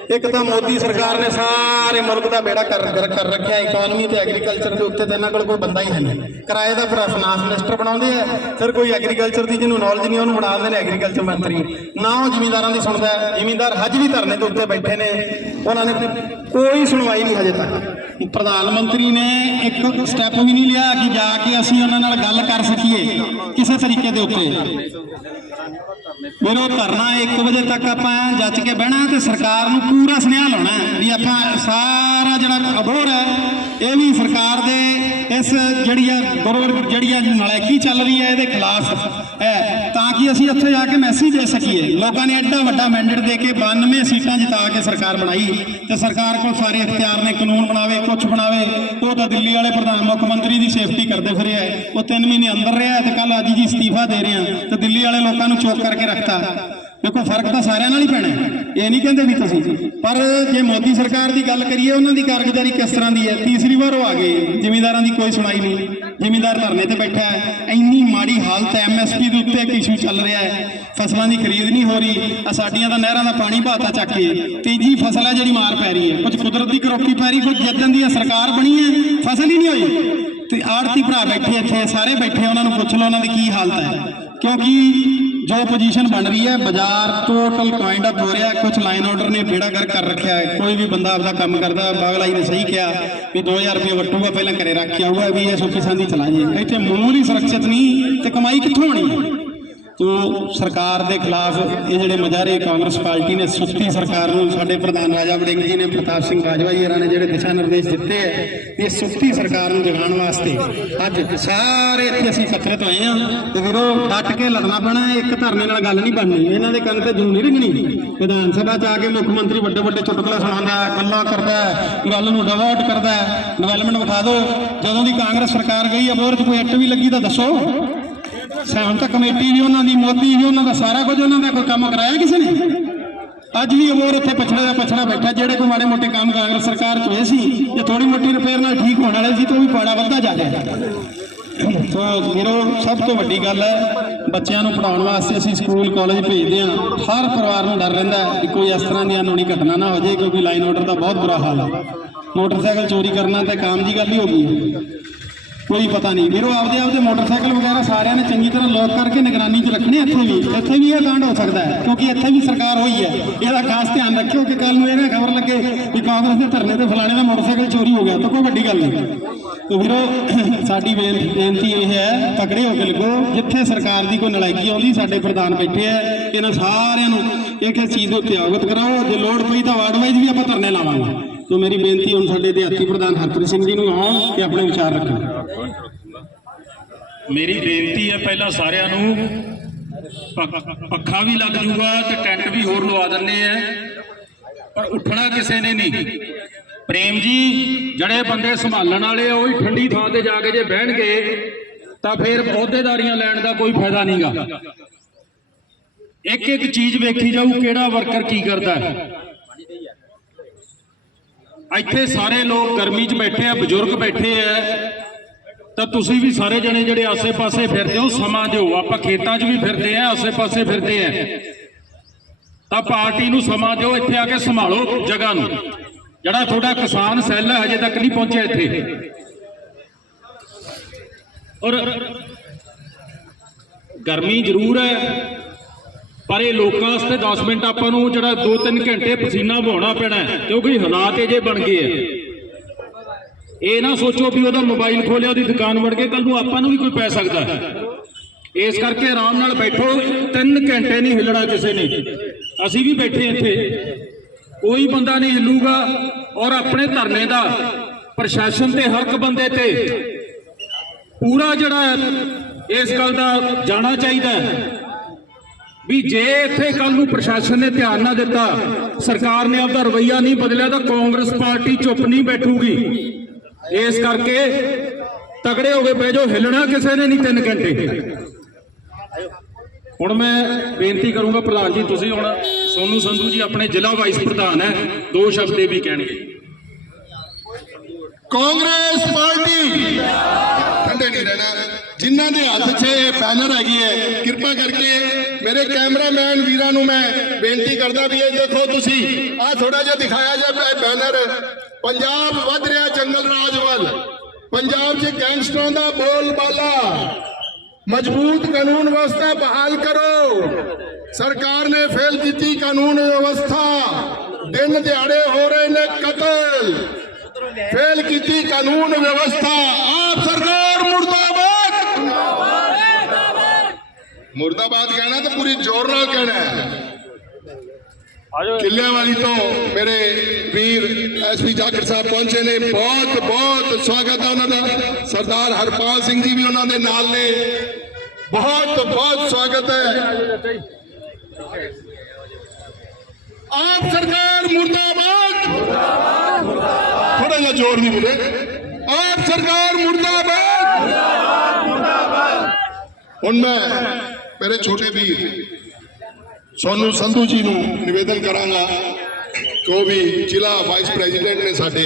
ਇੱਕ ਤਾਂ ਮੋਦੀ ਸਰਕਾਰ ਨੇ ਸਾਰੇ ਮੁਲਕ ਦਾ ਬੇੜਾ ਕਰ ਕਰ- ਰੱਖਿਆ ਇਕਨੋਮੀ ਤੇ ਐਗਰੀਕਲਚਰ ਦੇ ਉੱਤੇ ਤਾਂ ਇਹਨਾਂ ਕੋਲ ਕੋਈ ਬੰਦਾ ਹੀ ਹੈ ਨਹੀਂ। ਕਿਰਾਏ ਦਾ ਫਿਰ ਫਾਈਨਾਂਸ ਮਿਨਿਸਟਰ ਬਣਾਉਂਦੇ ਆ, ਫਿਰ ਕੋਈ ਐਗਰੀਕਲਚਰ ਦੀ ਜਿਹਨੂੰ ਨੌਲੇਜ ਨਹੀਂ, ਉਹਨੂੰ ਬਣਾ ਦਿੰਦੇ ਨੇ ਐਗਰੀਕਲਚਰ ਮੰਤਰੀ। ਨਾ ਉਹ ਜ਼ਿਮੀਂਦਾਰਾਂ ਦੀ ਸੁਣਦਾ ਹੈ। ਜ਼ਿਮੀਂਦਾਰ ਹਜ ਵੀ ਧਰਨੇ ਦੇ ਉੱਤੇ ਬੈਠੇ ਨੇ, ਉਹਨਾਂ ਨੇ ਕੋਈ ਸੁਣਵਾਈ ਨਹੀਂ ਹਜੇ ਤੱਕ। ਪ੍ਰਧਾਨ ਮੰਤਰੀ ਨੇ ਇੱਕ ਸਟੈਪ ਵੀ ਨਹੀਂ ਲਿਆ ਕਿ ਜਾ ਕੇ ਅਸੀਂ ਉਹਨਾਂ ਨਾਲ ਗੱਲ ਕਰ ਸਕੀਏ ਕਿਸੇ ਤਰੀਕੇ ਦੇ ਉੱਤੇ। ਮੇਰੋ ਧਰਨਾ 1 ਵਜੇ ਤੱਕ ਆਪਾਂ ਜੱਜ ਕੇ ਬਹਿਣਾ ਤੇ ਸਰਕਾਰ ਨੂੰ ਪੂਰਾ ਸੁਨੇਹਾ ਲਾਉਣਾ ਵੀ ਆਪਾਂ ਸਾਰਾ ਜਿਹੜਾ ਅਬੋਰ ਹੈ, ਇਹ ਵੀ ਸਰਕਾਰ ਦੇ ਇਸ ਜਿਹੜੀ ਆ ਗੁਰੂ ਜਿਹੜੀ ਆ ਨਲਾਇਕੀ ਚੱਲ ਰਹੀ ਹੈ, ਇਹਦੇ ਖਿਲਾਫ ਹੈ। ਤਾਂ ਕਿ ਅਸੀਂ ਉੱਥੇ ਜਾ ਕੇ ਮੈਸੇਜ ਦੇ ਸਕੀਏ। ਲੋਕਾਂ ਨੇ ਐਡਾ ਵੱਡਾ ਮੈਂਡੇਟ ਦੇ ਕੇ 92 ਸੀਟਾਂ ਜਿਤਾ ਕੇ ਸਰਕਾਰ ਬਣਾਈ ਤੇ ਸਰਕਾਰ ਕੋਲ ਸਾਰੇ ਇਖਤਿਆਰ ਨੇ, ਕਾਨੂੰਨ ਬਣਾਵੇ ਕੁਝ ਬਣਾਵੇ, ਉਹ ਤਾਂ ਦਿੱਲੀ ਵਾਲੇ ਪ੍ਰਧਾਨ, ਮੁੱਖ ਮੰਤਰੀ ਦੀ ਸੇਫਟੀ ਕਰਦੇ ਫਿਰਿਆ ਹੈ ਉਹ 3 ਮਹੀਨੇ ਅੰਦਰ ਰਿਹਾ ਤੇ ਕੱਲ ਅੱਜ ਜੀ ਅਸਤੀਫਾ ਦੇ ਰਿਹਾ ਤੇ ਦਿੱਲੀ ਵਾਲੇ ਲੋਕਾਂ ਨੂੰ ਚੁੱਪ ਕਰਕੇ ਰੱਖਤਾ। ਦੇਖੋ, ਫ਼ਰਕ ਤਾਂ ਸਾਰਿਆਂ ਨਾਲ ਹੀ ਪੈਣਾ ਇਹ ਨਹੀਂ ਕਹਿੰਦੇ ਵੀ ਤੁਸੀਂ। ਪਰ ਜੇ ਮੋਦੀ ਸਰਕਾਰ ਦੀ ਗੱਲ ਕਰੀਏ, ਉਹਨਾਂ ਦੀ ਕਾਰਗੁਜ਼ਾਰੀ ਕਿਸ ਤਰ੍ਹਾਂ ਦੀ ਹੈ? ਤੀਸਰੀ ਵਾਰ ਉਹ ਆ ਗਏ। ਜ਼ਿਮੀਂਦਾਰਾਂ ਦੀ ਕੋਈ ਸੁਣਾਈ ਨਹੀਂ। ਜ਼ਿਮੀਂਦਾਰ ਧਰਨੇ ਤੇ ਬੈਠਾ ਹੈ। ਇੰਨੀ ਮਾੜੀ ਹਾਲਤ ਹੈ ਐਮਐਸਪੀ ਦੇ ਉੱਤੇ ਇੱਕ ਇਸ਼ੂ ਚੱਲ ਰਿਹਾ ਹੈ। ਫਸਲਾਂ ਦੀ ਖਰੀਦ ਨਹੀਂ ਹੋ ਰਹੀ। ਆ ਸਾਡੀਆਂ ਤਾਂ ਨਹਿਰਾਂ ਦਾ ਪਾਣੀ ਭਾਤਾ ਚੱਕ ਕੇ। ਤੀਜੀ ਫਸਲ ਹੈ ਜਿਹੜੀ ਮਾਰ ਪੈ ਰਹੀ ਹੈ। ਕੁਝ ਕੁਦਰਤ ਦੀ ਕਰੋਪੀ ਪੈ ਰਹੀ, ਕੁਝ ਜਿੱਦਣ ਦੀ ਸਰਕਾਰ ਬਣੀ ਹੈ। ਫਸਲ ਹੀ ਨਹੀਂ ਹੋਈ। ਤੇ ਆੜਤੀ ਭਰਾ ਬੈਠੇ ਇੱਥੇ, ਸਾਰੇ ਬੈਠੇ, ਉਹਨਾਂ ਨੂੰ ਪੁੱਛ ਲਓ ਉਹਨਾਂ ਦੀ ਕੀ ਹਾਲਤ ਹੈ। ਕਿਉਂਕਿ ਜੋ ਪੋਜੀਸ਼ਨ ਬਣ ਰਹੀ ਹੈ, ਬਾਜ਼ਾਰ ਟੋਟਲ ਕਾਈਂਡ ਆਫ ਹੋ ਰਿਹਾ ਕੁਝ ਲਾਈਨ ਆਰਡਰ ਨੇ ਬੇੜਾ ਗਰ ਕਰ ਰੱਖਿਆ ਹੈ। ਕੋਈ ਵੀ ਬੰਦਾ ਆਪਦਾ ਕੰਮ ਕਰਦਾ ਬਾਗਲਾਈ ਨੇ ਸਹੀ ਕਿਹਾ ਵੀ 2000 ਰੁਪਏ ਵੱਟੂਗਾ, ਪਹਿਲਾਂ ਘਰੇ ਰੱਖ ਕੇ ਆਊਗਾ ਵੀ ਇਹ ਸੁੱਖੀ ਸੰਦੀ ਚਲਾ ਜੀ ਇੱਥੇ ਮੂਲ ਹੀ ਸੁਰੱਖਿਅਤ ਨਹੀਂ ਤੇ ਕਮਾਈ ਕਿੱਥੋਂ ਹੋਣੀ ਹੈ? ਤੋ ਸਰਕਾਰ ਦੇ ਖਿਲਾਫ ਇਹ ਜਿਹੜੇ ਮਜਾਰੇ ਕਾਂਗਰਸ ਪਾਰਟੀ ਨੇ ਸੁੱਤੀ ਸਰਕਾਰ ਨੂੰ, ਸਾਡੇ ਪ੍ਰਧਾਨ ਰਾਜਾ ਵੜਿੰਗ ਜੀ ਨੇ, ਪ੍ਰਤਾਪ ਸਿੰਘ ਬਾਜਵਾ ਜੀ ਹੋਰਾਂ ਨੇ ਜਿਹੜੇ ਦਿਸ਼ਾ ਨਿਰਦੇਸ਼ ਦਿੱਤੇ ਹੈ ਇਹ ਸੁੱਤੀ ਸਰਕਾਰ ਨੂੰ ਜਗਾਉਣ ਵਾਸਤੇ ਅੱਜ ਸਾਰੇ ਇੱਥੇ ਅਸੀਂ ਇਕੱਤਰਿਤ ਹੋਏ ਹਾਂ ਤੇ ਵੀਰੋ, ਡਟ ਕੇ ਲੜਨਾ ਪੈਣਾ, ਇੱਕ ਧਰਨੇ ਨਾਲ ਗੱਲ ਨਹੀਂ ਬਣਨੀ। ਇਹਨਾਂ ਦੇ ਕੰਨ ਤੇ ਜੂ ਨਹੀਂ ਰਿੰਗਣੀ। ਵਿਧਾਨ ਸਭਾ ਚ ਆ ਕੇ ਮੁੱਖ ਮੰਤਰੀ ਵੱਡੇ ਵੱਡੇ ਚੁਟਕਲੇ ਸੁਣਾਉਂਦਾ ਹੈ ਗੱਲਾਂ ਕਰਦਾ ਗੱਲ ਨੂੰ ਡਿਵਰਟ ਕਰਦਾ ਡਿਵੈਲਪਮੈਂਟ ਵਿਖਾ ਦਿਓ। ਜਦੋਂ ਦੀ ਕਾਂਗਰਸ ਸਰਕਾਰ ਗਈ ਅਬੋਰ ਚ ਕੋਈ ਐਕਟ ਵੀ ਲੱਗੀ ਤਾਂ ਦੱਸੋ। ਸਹਿਮਤ ਕਮੇਟੀ ਵੀ ਉਹਨਾਂ ਦੀ, ਮੋਦੀ ਵੀ ਉਹਨਾਂ ਦਾ ਸਾਰਾ ਕੁਝ ਉਹਨਾਂ ਦਾ ਕੋਈ ਕੰਮ ਕਰਾਇਆ ਕਿਸੇ ਨੇ? ਅੱਜ ਵੀ ਅਬੋਰ ਇੱਥੇ ਪਛੜਾ ਦਾ ਪਛੜਾ ਬੈਠਾ, ਜਿਹੜੇ ਕੋਈ ਮਾੜੇ ਮੋਟੇ ਕੰਮ ਕਾਂਗਰਸ ਸਰਕਾਰ ਚ ਹੋਏ ਸੀ ਤੇ ਥੋੜੀ ਮੋਟੀ ਰਿਪੇਅਰ ਨਾਲ ਠੀਕ ਹੋਣ ਵਾਲੇ ਸੀ ਤਾਂ ਉਹ ਵੀ ਪਾੜਾ ਵੱਧਦਾ ਜਾ ਰਿਹਾ ਸੋ ਵੀਰੋ ਸਭ ਤੋਂ ਵੱਡੀ ਗੱਲ ਹੈ, ਬੱਚਿਆਂ ਨੂੰ ਪੜਾਉਣ ਵਾਸਤੇ ਅਸੀਂ ਸਕੂਲ, ਕਾਲਜ ਭੇਜਦੇ ਹਾਂ। ਹਰ ਪਰਿਵਾਰ ਨੂੰ ਡਰ ਰਹਿੰਦਾ ਕਿ ਕੋਈ ਇਸ ਤਰ੍ਹਾਂ ਦੀ ਅਨੋਣੀ ਘਟਨਾ ਨਾ ਹੋ ਜਾਏ, ਕਿਉਂਕਿ ਲਾਈਨ ਆਰਡਰ ਦਾ ਬਹੁਤ ਬੁਰਾ ਹਾਲ ਹੈ। ਮੋਟਰਸਾਈਕਲ ਚੋਰੀ ਕਰਨਾ ਤਾਂ ਕਾਮ ਦੀ ਗੱਲ ਹੀ ਹੋ। ਗਈ ਕੋਈ ਪਤਾ ਨਹੀਂ। ਵੀਰੋ ਆਪਦੇ ਆਪਦੇ ਮੋਟਰਸਾਈਕਲ ਵਗੈਰਾ ਸਾਰਿਆਂ ਨੇ ਚੰਗੀ ਤਰ੍ਹਾਂ ਲੋਕ ਕਰਕੇ ਨਿਗਰਾਨੀ 'ਚ ਰੱਖਣੇ ਇੱਥੇ ਵੀ। ਇੱਥੇ ਵੀ ਇਹ ਕਾਂਡ ਹੋ ਸਕਦਾ ਹੈ, ਕਿਉਂਕਿ ਇੱਥੇ ਵੀ ਸਰਕਾਰ ਹੋਈ ਹੈ। ਇਹਦਾ ਖਾਸ ਧਿਆਨ ਰੱਖਿਓ ਕਿ ਕੱਲ ਨੂੰ ਇਹ ਨਾ ਖਬਰ ਲੱਗੇ ਕਿ ਕਾਂਗਰਸ ਦੇ ਧਰਨੇ ਤੇ ਫਲਾਣੇ ਦਾ ਮੋਟਰਸਾਈਕਲ ਚੋਰੀ ਹੋ ਗਿਆ। ਤਾਂ ਕੋਈ ਵੱਡੀ ਗੱਲ ਨਹੀਂ। ਤੇ ਵੀਰੋ, ਸਾਡੀ ਬੇਨ- ਬੇਨਤੀ ਇਹ ਹੈ, ਤਕੜੇ ਹੋ ਕੇ ਲੱਗੋ। ਜਿੱਥੇ ਸਰਕਾਰ ਦੀ ਕੋਈ ਨਲਾਇਕੀ ਆਉਂਦੀ, ਸਾਡੇ ਪ੍ਰਧਾਨ ਬੈਠੇ ਆ। ਇਹਨਾਂ ਸਾਰਿਆਂ ਨੂੰ ਇਹ ਕਿਸ ਚੀਜ਼ ਦੇ ਉੱਤੇ ਅਵਗਤ ਕਰਾਓ। ਜੇ ਲੋੜ ਪਈ ਤਾਂ ਵਾਰਡ ਵਾਈਜ਼ ਵੀ ਆਪਾਂ ਧਰਨੇ ਲਾਵਾਂਗੇ। ਤੋ ਮੇਰੀ ਬੇਨਤੀ ਹੁਣ ਸਾਡੇ ਦਿਹਾਤੀ ਪ੍ਰਧਾਨ ਹਰਪ੍ਰੀਤ ਸਿੰਘ ਜੀ ਨੂੰ ਆਉਣ ਤੇ ਆਪਣੇ ਵਿਚਾਰ ਰੱਖਣ। ਮੇਰੀ ਬੇਨਤੀ ਹੈ ਪਹਿਲਾਂ ਸਾਰਿਆਂ ਨੂੰ, ਪੱਖਾ ਵੀ ਲੱਗ ਜੂਗਾ ਤੇ ਟੈਂਟ ਵੀ ਹੋਰ ਲਵਾ ਦਿੰਨੇ ਆ। ਪਰ ਉੱਠਣਾ ਕਿਸੇ ਨੇ ਨਹੀਂ। ਪ੍ਰੇਮ ਜੀ, ਜਿਹੜੇ ਬੰਦੇ ਸੰਭਾਲਣ ਵਾਲੇ ਆ, ਉਹ ਹੀ ਠੰਡੀ ਥਾਂ ਤੇ ਜਾ ਕੇ ਜੇ ਬਹਿਣਗੇ, ਤਾਂ ਫਿਰ ਅਹੁਦੇਦਾਰੀਆਂ ਲੈਣ ਦਾ ਕੋਈ ਫਾਇਦਾ ਨਹੀਂਗਾ ਇੱਕ ਇੱਕ ਚੀਜ਼ ਵੇਖੀ ਜਾਊ, ਕਿਹੜਾ ਵਰਕਰ ਕੀ ਕਰਦਾ ਹੈ। ਇੱਥੇ ਸਾਰੇ ਲੋਕ ਗਰਮੀ 'ਚ ਬੈਠੇ ਆ, ਬਜ਼ੁਰਗ ਬੈਠੇ ਆ। ਤਾਂ ਤੁਸੀਂ ਵੀ ਸਾਰੇ ਜਣੇ ਜਿਹੜੇ ਆਸੇ-ਪਾਸੇ ਫਿਰਦੇ ਹੋ, ਸਮਾਂ ਦਿਓ। ਆਪਾਂ ਖੇਤਾਂ 'ਚ ਵੀ ਫਿਰਦੇ ਆ, ਆਸੇ-ਪਾਸੇ ਫਿਰਦੇ ਆ। ਤਾਂ ਪਾਰਟੀ ਨੂੰ ਸਮਾਂ ਦਿਓ, ਇੱਥੇ ਆ ਕੇ ਸੰਭਾਲੋ ਜਗ੍ਹਾ ਨੂੰ। ਜਿਹੜਾ ਤੁਹਾਡਾ ਕਿਸਾਨ ਸੈੱਲ ਹਜੇ ਤੱਕ ਨਹੀਂ ਪਹੁੰਚਿਆ ਇੱਥੇ। ਔਰ ਗਰਮੀ ਜ਼ਰੂਰ ਹੈ, ਪਰ ਇਹ ਲੋਕਾਂ ਵਾਸਤੇ 10 ਮਿੰਟ ਆਪਾਂ ਨੂੰ ਜਿਹੜਾ 2-3 ਘੰਟੇ ਪਸੀਨਾ ਵਹਾਉਣਾ ਪੈਣਾ ਕਿਉਂਕਿ ਹਾਲਾਤ ਇਹ ਜੇ ਬਣ ਗਏ ਆ। ਇਹ ਨਾ ਸੋਚੋ ਵੀ ਉਹਦਾ ਮੋਬਾਈਲ ਖੋਲਿਆ, ਉਹਦੀ ਦੁਕਾਨ ਵੜ ਕੇ ਕੱਲ ਨੂੰ ਆਪਾਂ ਨੂੰ ਵੀ ਕੋਈ ਪੈ ਸਕਦਾ। ਇਸ ਕਰਕੇ ਆਰਾਮ ਨਾਲ ਬੈਠੋ 3 ਘੰਟੇ ਨਹੀਂ ਹਿੱਲਣਾ ਕਿਸੇ ਨੇ। ਅਸੀਂ ਵੀ ਬੈਠੇ ਇੱਥੇ। ਕੋਈ ਬੰਦਾ ਨਹੀਂ ਹਿੱਲੂਗਾ, ਔਰ ਆਪਣੇ ਧਰਨੇ ਦਾ ਪ੍ਰਸ਼ਾਸਨ ਤੇ, ਹਰ ਇੱਕ ਬੰਦੇ ਤੇ ਪੂਰਾ ਜਿਹੜਾ ਇਸ ਗੱਲ ਦਾ ਜਾਣਾ ਚਾਹੀਦਾ ਵੀ ਜੇ ਇੱਥੇ ਕੱਲ ਨੂੰ ਪ੍ਰਸ਼ਾਸਨ ਨੇ ਧਿਆਨ ਨਾ ਦਿੱਤਾ, ਸਰਕਾਰ ਨੇ ਆਪਦਾ ਰਵਈਆ ਨਹੀਂ ਬਦਲਿਆ, ਤਾਂ ਕਾਂਗਰਸ ਪਾਰਟੀ ਚੁੱਪ ਨਹੀਂ ਬੈਠੂਗੀ। ਇਸ ਕਰਕੇ ਤਕੜੇ ਹੋ ਕੇ ਪੈ ਜਾਓ, ਹਿੱਲਣਾ ਕਿਸੇ ਨੇ ਨਹੀਂ 3 ਘੰਟੇ। ਹੁਣ ਮੈਂ ਬੇਨਤੀ ਕਰੂੰਗਾ ਪ੍ਰਧਾਨ ਜੀ, ਤੁਸੀਂ ਹੁਣ ਸੋਨੂ ਸੰਧੂ ਜੀ ਆਪਣੇ ਜ਼ਿਲ੍ਹਾ ਵਾਈਸ ਪ੍ਰਧਾਨ ਹੈ, ਦੋ ਸ਼ਬਦ ਵੀ ਕਹਿਣਗੇ। ਕਾਂਗਰਸ ਪਾਰਟੀ। ਠੰਡੇ ਨਹੀਂ ਰਹਿਣਾ। ਜਿਨ੍ਹਾਂ ਦੇ ਹੱਥ 'ਚ ਇਹ ਬੈਨਰ ਹੈਗੀ ਹੈ, ਕਿਰਪਾ ਕਰਕੇ ਮੇਰੇ ਕੈਮਰਾਮੈਨ ਵੀਰਾਂ ਨੂੰ ਮੈਂ ਬੇਨਤੀ ਕਰਦਾ ਵੀ ਇਹ ਦੇਖੋ ਤੁਸੀਂ, ਆਹ ਥੋੜਾ ਜਿਹਾ ਦਿਖਾਇਆ ਜਾਵੇ ਬੈਨਰ। ਪੰਜਾਬ ਵੱਧ ਰਿਹਾ ਜੰਗਲ ਰਾਜ ਵੱਲ। ਪੰਜਾਬ 'ਚ ਗੈਂਗਸਟਰਾਂ ਦਾ ਬੋਲਬਾਲਾ। ਮਜ਼ਬੂਤ ਕਾਨੂੰਨ ਵਿਵਸਥਾ ਬਹਾਲ ਕਰੋ। ਸਰਕਾਰ ਨੇ ਫੇਲ ਕੀਤੀ ਕਾਨੂੰਨ ਵਿਵਸਥਾ। ਦਿਨ ਦਿਹਾੜੇ ਹੋ ਰਹੇ ਨੇ ਕਤਲ। ਫੇਲ ਕੀਤੀ ਕਾਨੂੰਨ ਵਿਵਸਥਾ। ਆਪ ਸਰਕਾਰ ਮੁਰਦਾਬਾਦ। ਮੁਰਦਾਬਾਦ ਕਹਿਣਾ ਤਾਂ ਪੂਰੀ ਜ਼ੋਰ ਨਾਲ ਕਹਿਣਾ ਹੈ। ਕਿੱਲਿਆਂ ਵਾਲੀ ਤੋਂ ਮੇਰੇ ਵੀਰ ਐਸਪੀ ਜਾਖੜ ਸਾਹਿਬ ਪਹੁੰਚੇ ਨੇ ਬਹੁਤ ਬਹੁਤ ਸਵਾਗਤ ਹੈ ਉਹਨਾਂ ਦਾ ਸਰਦਾਰ ਹਰਪਾਲ ਸਿੰਘ ਜੀ ਵੀ ਉਹਨਾਂ ਦੇ ਨਾਲ ਨੇ ਬਹੁਤ ਬਹੁਤ ਸਵਾਗਤ ਹੈ ਆਪ ਸਰਕਾਰ ਮੁਰਦਾਬਾਦ ਥੋੜਾ ਜਿਹਾ ਜ਼ੋਰ ਨਹੀਂ ਵੀਰੇ ਆਪ ਸਰਕਾਰ ਮੁਰਦਾਬਾਦ ਹੁਣ ਮੈਂ ਮੇਰੇ ਛੋਟੇ ਵੀਰ ਸੋਨੂ ਸੰਧੂ ਜੀ ਨੂੰ ਨਿਵੇਦਨ ਕਰਾਂਗਾ ਕਿ ਉਹ ਵੀ ਜ਼ਿਲ੍ਹਾ ਵਾਈਸ ਪ੍ਰੈਜ਼ੀਡੈਂਟ ਨੇ ਸਾਡੇ।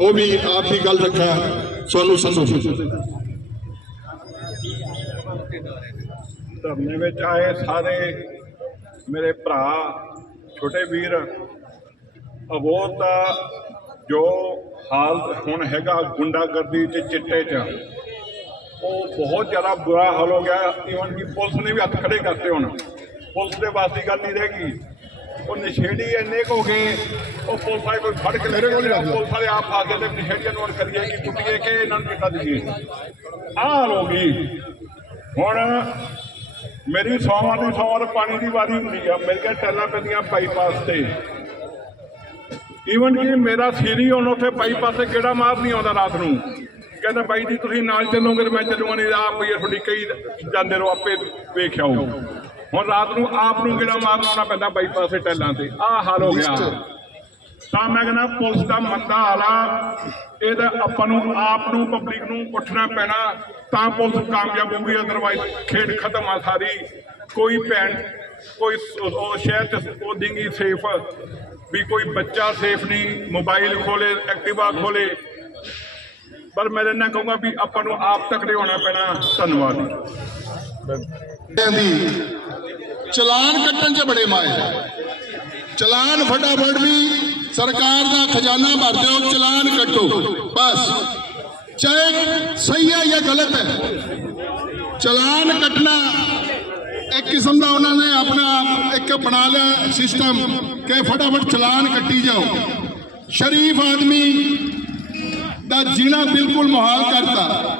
ਉਹ ਵੀ ਆਪ ਦੀ ਗੱਲ ਰੱਖਾ ਸੋਨੂ ਸੰਧੂ ਧਰਨੇ ਵਿੱਚ ਆਏ ਸਾਰੇ ਮੇਰੇ ਭਰਾ, ਛੋਟੇ ਵੀਰ। ਅਬੋਧ ਜੋ ਹਾਲ ਹੁਣ ਹੈਗਾ ਗੁੰਡਾਗਰਦੀ ਤੇ ਚਿੱਟੇ 'ਚ, ਉਹ ਬਹੁਤ ਜ਼ਿਆਦਾ ਬੁਰਾ ਹਾਲ ਹੋ ਗਿਆ। ਈਵਨ ਕਿ ਪੁਲਿਸ ਨੇ ਵੀ ਹੱਥ ਖੜੇ ਕਰਤੇ ਹੁਣ। ਪੁਲਿਸ ਦੇ ਵਾਸ ਦੀ ਗੱਲ ਨਹੀਂ ਰਹਿ ਗਈ। ਉਹ ਨਸ਼ੇੜੀ ਇੰਨੇ ਕੁ ਹੋ ਗਏ ਉਹ ਪੁਲਿਸ ਵਾਲੇ ਕੋਈ ਫੜ ਕੇ ਲੈ ਕੇ ਗਿਆ, ਪੁਲਿਸ ਵਾਲੇ ਆਪ ਆ ਗਏ ਤੇ ਨਸ਼ੇੜੀਆਂ ਨੂੰ ਕਰੀਏ ਕਿ ਕੁੱਟੀਏ ਕਿ ਇਹਨਾਂ ਨੂੰ ਕਿੱਦਾਂ ਦਈਏ ਆਹ ਹੋ ਗਈ। ਹੁਣ ਮੇਰੀ ਸੌਵਾਂ ਦੀ ਸੌਵਾਂ ਪਾਣੀ ਦੀ ਵਾਰੀ ਹੁੰਦੀ ਆ ਮੇਰੀਆਂ ਟੈਲਾਂ ਪੈਂਦੀਆਂ ਬਾਈਪਾਸ ਤੇ। ਈਵਨ ਕਿ ਮੇਰਾ ਸੀਰੀ ਹੁਣ ਉੱਥੇ ਬਾਈਪਾਸ ਤੇ ਕਿਹੜਾ ਮਾਰ ਨਹੀਂ ਆਉਂਦਾ ਰਾਤ ਨੂੰ। ਕਹਿੰਦਾ ਬਾਈ ਜੀ ਤੁਸੀਂ ਨਾਲ ਚੱਲੋਗੇ ਤੇ ਮੈਂ ਚੱਲੂਗਾ ਨਹੀਂ ਆਪ ਭਈਆ ਤੁਹਾਡੀ ਕਈ ਜਾਂਦੇ ਰਹੋ ਆਪੇ ਵੇਖਿਆ ਹੋ ਹੁਣ ਰਾਤ ਨੂੰ ਆਪ ਨੂੰ ਕਿਹੜਾ ਮਾਰਨ ਆਉਣਾ ਪੈਂਦਾ ਬਾਈਪਾਸ ਤੇ ਟੈਲਾਂ ਤੇ। ਆਹ ਹਾਲ ਹੋ ਗਿਆ। ਤਾਂ ਮੈਂ ਕਹਿੰਦਾ ਪੁਲਿਸ ਦਾ ਮੰਦਾ ਹਾਲਾ ਇਹਦਾ ਆਪਾਂ ਨੂੰ ਆਪ ਨੂੰ ਪਬਲਿਕ ਨੂੰ ਉੱਠਣਾ ਪੈਣਾ। ਤਾਂ ਪੁਲਿਸ ਕਾਮਯਾਬ ਹੋਊਗੀ ਅਦਰਵਾਈਜ਼ ਖੇਡ ਖਤਮ ਆ ਸਾਰੀ। ਕੋਈ ਭੈਣ ਕੋਈ ਉਹ ਸ਼ਹਿਰ ਚ ਉਹ ਦਿੰਗੀ ਸੇਫ। ਵੀ ਕੋਈ ਬੱਚਾ ਸੇਫ ਨਹੀਂ ਮੋਬਾਈਲ ਖੋਲੇ ਐਕਟਿਵਾ ਖੋਲੇ। ਪਰ ਮੈਂ ਇਹਨਾਂ ਕਹੂੰਗਾ ਵੀ ਆਪਾਂ ਨੂੰ ਆਪ ਤਕੜੇ ਹੋਣਾ ਪੈਣਾ। ਧੰਨਵਾਦ ਦੀ ਚਲਾਨ ਕੱਟਣ 'ਚ ਬੜੇ ਮਾਏ। ਚਲਾਨ ਫਟਾਫਟ ਵੀ ਸਰਕਾਰ ਦਾ ਖਜ਼ਾਨਾ ਭਰ ਦਿਓ, ਚਲਾਨ ਕੱਟੋ। ਬਸ। ਚਾਹੇ ਸਹੀ ਹੈ ਜਾਂ ਗਲਤ ਹੈ। ਚਲਾਨ ਕੱਟਣਾ ਇੱਕ ਕਿਸਮ ਦਾ ਉਹਨਾਂ ਨੇ ਆਪਣਾ ਇੱਕ ਬਣਾ ਲਿਆ ਸਿਸਟਮ ਕਿ ਫਟਾਫਟ ਚਲਾਨ ਕੱਟੀ ਜਾਓ। ਸ਼ਰੀਫ ਆਦਮੀ ਦਾ ਜੀਣਾ ਬਿਲਕੁਲ ਮੁਹਾਲ ਕਰਤਾ।